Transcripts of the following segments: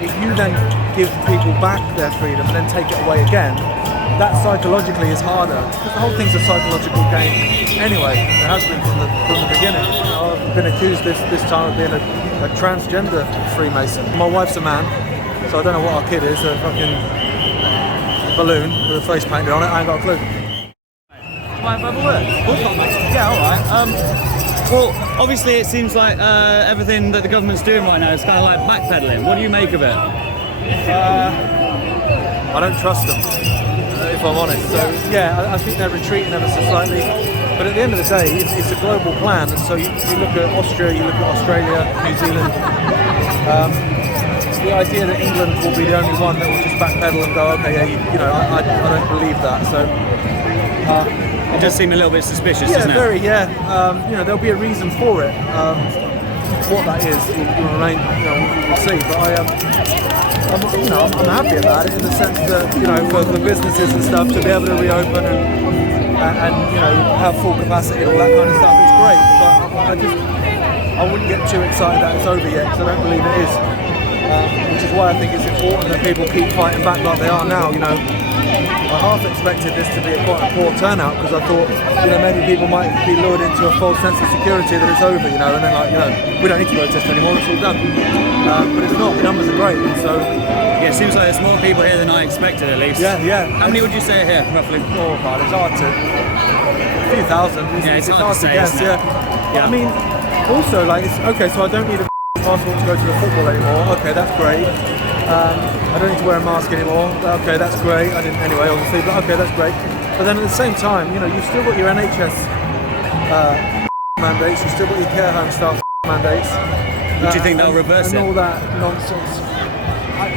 if you then give people back their freedom and then take it away again, that psychologically is harder, because the whole thing's a psychological game anyway. It has been from the beginning. I've been accused this time of being a transgender Freemason. My wife's a man, so I don't know what our kid is, a fucking balloon with a face painted on it. I ain't got a clue. Mind if I have a word? Yeah, alright. Well, obviously it seems like everything that the government's doing right now is kind of like backpedaling. What do you make of it? I don't trust them, if I'm honest. So yeah, I think they're retreating ever so slightly. But at the end of the day, it's a global plan. And so you look at Austria, you look at Australia, New Zealand. The idea that England will be the only one that will just backpedal and go, okay, yeah, I don't believe that. So it does seem a little bit suspicious, doesn't it? Very, yeah. There'll be a reason for it. What that is, will remain. We'll see. But I'm happy about it in the sense that for businesses and stuff to be able to reopen and have full capacity and all that kind of stuff. It's great, but I wouldn't get too excited that it's over yet, because I don't believe it is. Which is why I think it's important that people keep fighting back like they are now. I half expected this to be quite a poor turnout, because I thought, maybe people might be lured into a false sense of security that it's over, and then we don't need to protest anymore, it's all done. But it's not, the numbers are great, so... Yeah, it seems like there's more people here than I expected, at least. Yeah. How many would you say are here, roughly? Oh God, it's hard to... A few thousand. It's hard to say, guess, isn't it? Yeah. I mean, also, okay, so I don't need a passport to go to the football anymore. Okay, that's great. I don't need to wear a mask anymore. Okay, that's great. I didn't anyway, obviously, but okay, that's great. But then at the same time, you've still got your NHS mandates, you've still got your care home staff mandates. Do you think they'll reverse it? And all that nonsense.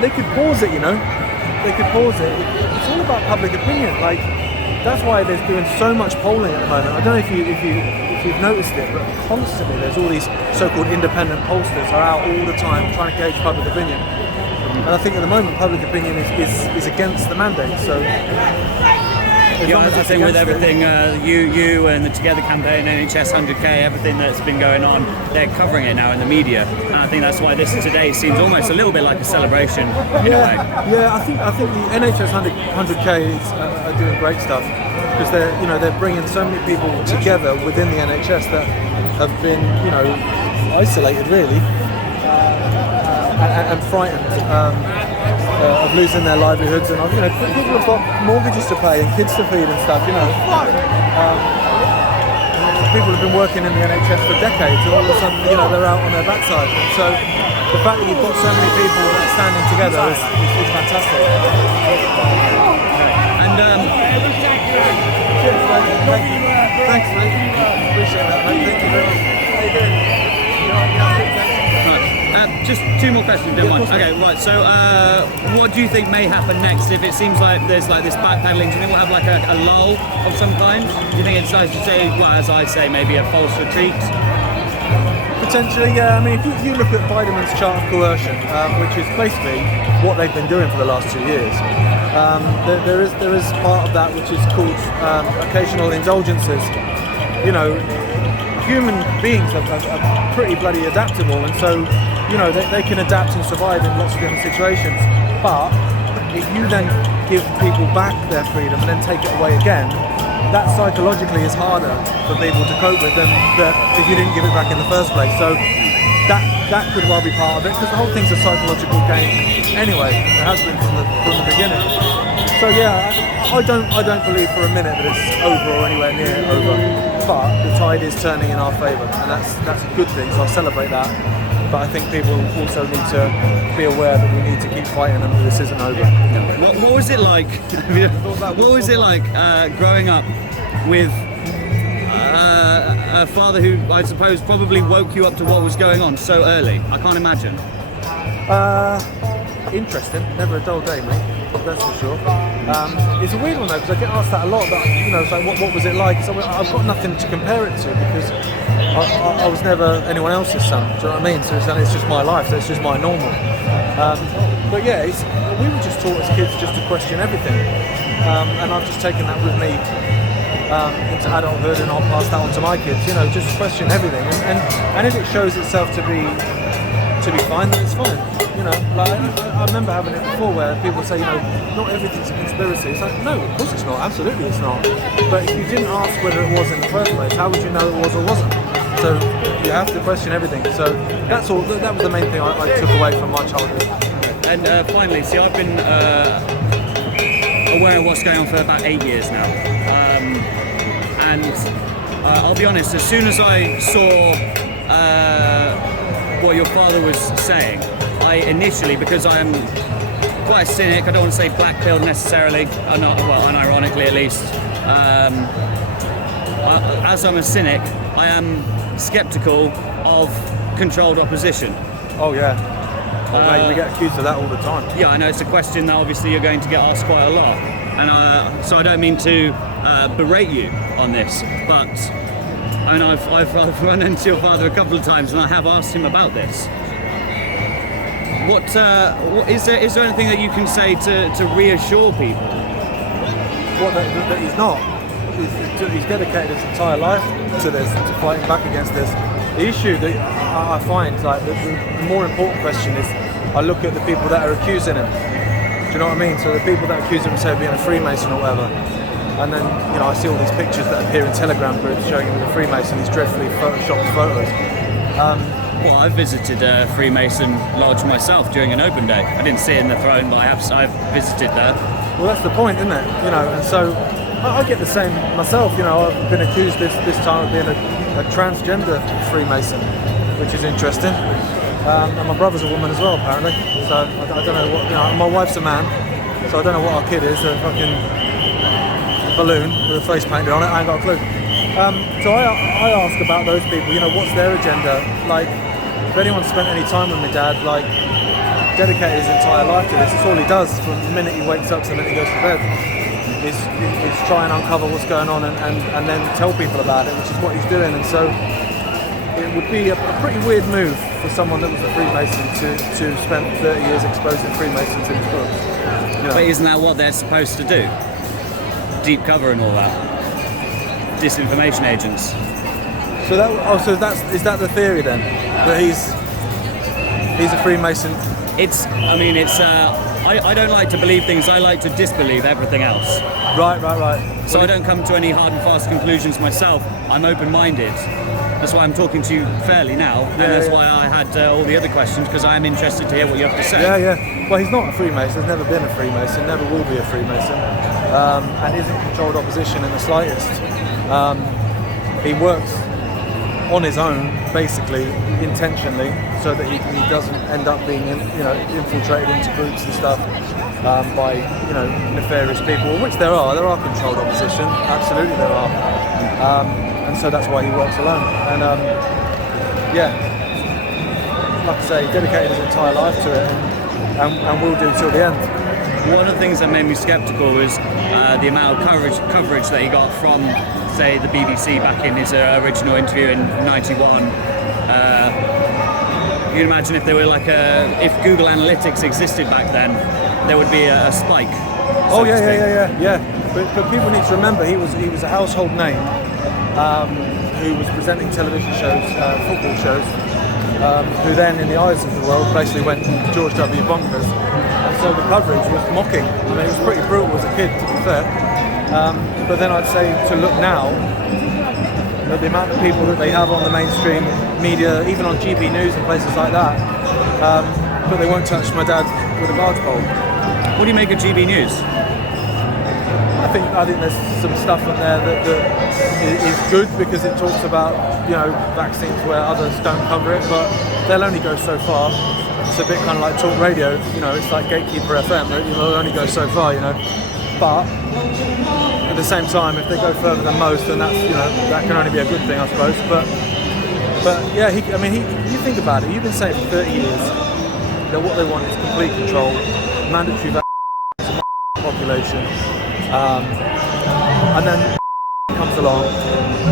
They could pause it, They could pause it. It's all about public opinion. That's why they're doing so much polling at the moment. I don't know if you've noticed it, but constantly there's all these so-called independent pollsters are out all the time trying to gauge public opinion. And I think at the moment public opinion is against the mandate. So I think with everything, you and the Together campaign, NHS 100k, everything that's been going on, they're covering it now in the media. And I think that's why this today seems almost a little bit like a celebration in a way. Yeah, I think the NHS 100k are doing great stuff, because they're bringing so many people together within the NHS that have been isolated really and frightened of losing their livelihoods, and people have got mortgages to pay and kids to feed and stuff. People have been working in the NHS for decades, and all of a sudden they're out on their backside. So the fact that you've got so many people that are standing together is fantastic. And cheers, mate. Thanks, mate. Appreciate that, mate. Thank you very much. How you doing? just two more questions, don't mind. Okay, right, so what do you think may happen next if it seems like there's like this backpedaling? Do you think we'll have like a lull of some kind? Do you think it decides to say, well, as I say, maybe a false retreat? Potentially, yeah. I mean, if you look at Biden's chart of coercion, which is basically what they've been doing for the last 2 years, there is part of that which is called occasional indulgences. You know, human beings are pretty bloody adaptable, and so, you know, they can adapt and survive in lots of different situations. But if you then give people back their freedom and then take it away again, that psychologically is harder for people to cope with than if you didn't give it back in the first place. So that could well be part of it, because the whole thing's a psychological game anyway. It has been from the beginning. So yeah, I don't believe for a minute that it's over or anywhere near over. But the tide is turning in our favour, and that's a good thing. So I'll celebrate that. But I think people also need to be aware that we need to keep fighting and this isn't over. What was it like? What was it like growing up with a father who, I suppose, probably woke you up to what was going on so early? I can't imagine. Interesting. Never a dull day, mate. That's for sure. It's a weird one though, because I get asked that a lot. But you know, it's like, what was it like? So I've got nothing to compare it to, because I was never anyone else's son. Do you know what I mean? So it's just my life. So it's just my normal. But yeah, we were just taught as kids just to question everything, and I've just taken that with me into adulthood, and I'll pass that on to my kids. You know, just question everything, and if it shows itself to be to be fine, then it's fine. You know, like I remember having it before where people say, you know, not everything's a conspiracy. It's like, no, of course it's not. Absolutely it's not. But if you didn't ask whether it was in the first place, how would you know it was or wasn't? So you have to question everything. So that's all. That was the main thing I took away from my childhood. And finally, see, I've been aware of what's going on for about 8 years now. And I'll be honest, as soon as I saw what your father was saying, I initially, because I am quite a cynic, I don't want to say black-pilled necessarily, unironically at least, as I'm a cynic, I am sceptical of controlled opposition. Oh yeah. Oh, mate, we get accused of that all the time. Yeah, I know it's a question that obviously you're going to get asked quite a lot, and so I don't mean to berate you on this, but I mean, I've run into your father a couple of times, and I have asked him about this. What is there anything that you can say to reassure people? What that he's not. He's dedicated his entire life to this, to fighting back against this. The issue that I find, like the more important question is, I look at the people that are accusing him. Do you know what I mean? So the people that accuse him of, say, being a Freemason or whatever, and then, you know, I see all these pictures that appear in Telegram groups showing him as a Freemason, these dreadfully photoshopped photos. Well, I visited a Freemason lodge myself during an open day. I didn't sit in the throne, but I've visited there. Well, that's the point, isn't it? You know, and so I get the same myself. You know, I've been accused this time of being a transgender Freemason, which is interesting. And my brother's a woman as well, apparently. So I don't know what. You know, my wife's a man, so I don't know what our kid is. A fucking balloon with a face painted on it. I ain't got a clue. So I ask about those people. You know, what's their agenda? Like, if anyone spent any time with my dad, like, dedicated his entire life to this. It's all he does from the minute he wakes up to the minute he goes to bed. Is try and uncover what's going on and then tell people about it, which is what he's doing. And so it would be a pretty weird move for someone that was a Freemason to spend 30 years exposing Freemasons in his books. You know? But isn't that what they're supposed to do? Deep cover and all that. Disinformation agents. Is that the theory then? That he's a Freemason? I don't like to believe things, I like to disbelieve everything else. Right. So I don't come to any hard and fast conclusions myself. I'm open-minded. That's why I'm talking to you fairly now, and that's why I had all the other questions, because I am interested to hear what you have to say. Yeah. Well, he's not a Freemason, he's never been a Freemason, never will be a Freemason, and isn't controlled opposition in the slightest. He works on his own, basically, intentionally, so that he doesn't end up being, infiltrated into groups and stuff by, nefarious people, which there are controlled opposition, absolutely there are, and so that's why he works alone. And like I say, he dedicated his entire life to it, and will do till the end. One of the things that made me sceptical was the amount of coverage that he got from, say, the BBC back in his original interview in '91. You can imagine if there were if Google Analytics existed back then, there would be a spike. Yeah. But people need to remember he was a household name who was presenting television shows, football shows, who then, in the eyes of the world, basically went George W. bonkers. And so the coverage was mocking. I mean, it was pretty brutal as a kid, to be fair. But then I'd say to look now, the amount of people that they have on the mainstream media, even on GB News and places like that, but they won't touch my dad with a barge pole. What do you make of GB News? I think there's some stuff on there that is good, because it talks about vaccines where others don't cover it, but they'll only go so far. It's a bit kind of like talk radio, it's like Gatekeeper FM, they'll only go so far, But at the same time, if they go further than most, then that's that can only be a good thing, I suppose. But yeah, you think about it. You've been saying for 30 years that what they want is complete control, mandatory vaccines to the population, and then comes along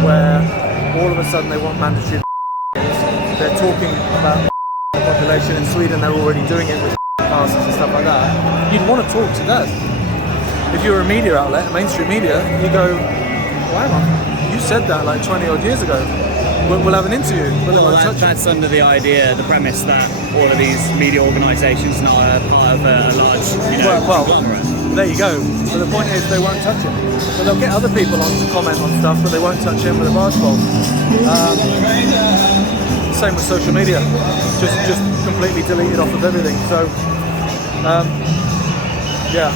where all of a sudden they want mandatory vaccines. They're talking about the population in Sweden. They're already doing it with passes and stuff like that. You'd want to talk to that. If you're a media outlet, a mainstream media, you go, well, hang on, you said that like 20 odd years ago. we'll have an interview. But they Well, won't touch him. that's under the idea, the premise that all of these media organisations now are part of a large, Well, conglomerate. there you go. But the point is, they won't touch him. But they'll get other people on to comment on stuff, but they won't touch him with a basketball. Same with social media, just completely deleted off of everything. So, yeah,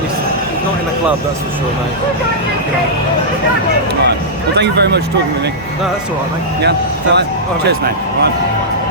he's not in the club, that's for sure, mate. All right. Well, thank you very much for talking with me. No, that's all right, mate. Yeah. All right. All right, Cheers, mate. mate. All right.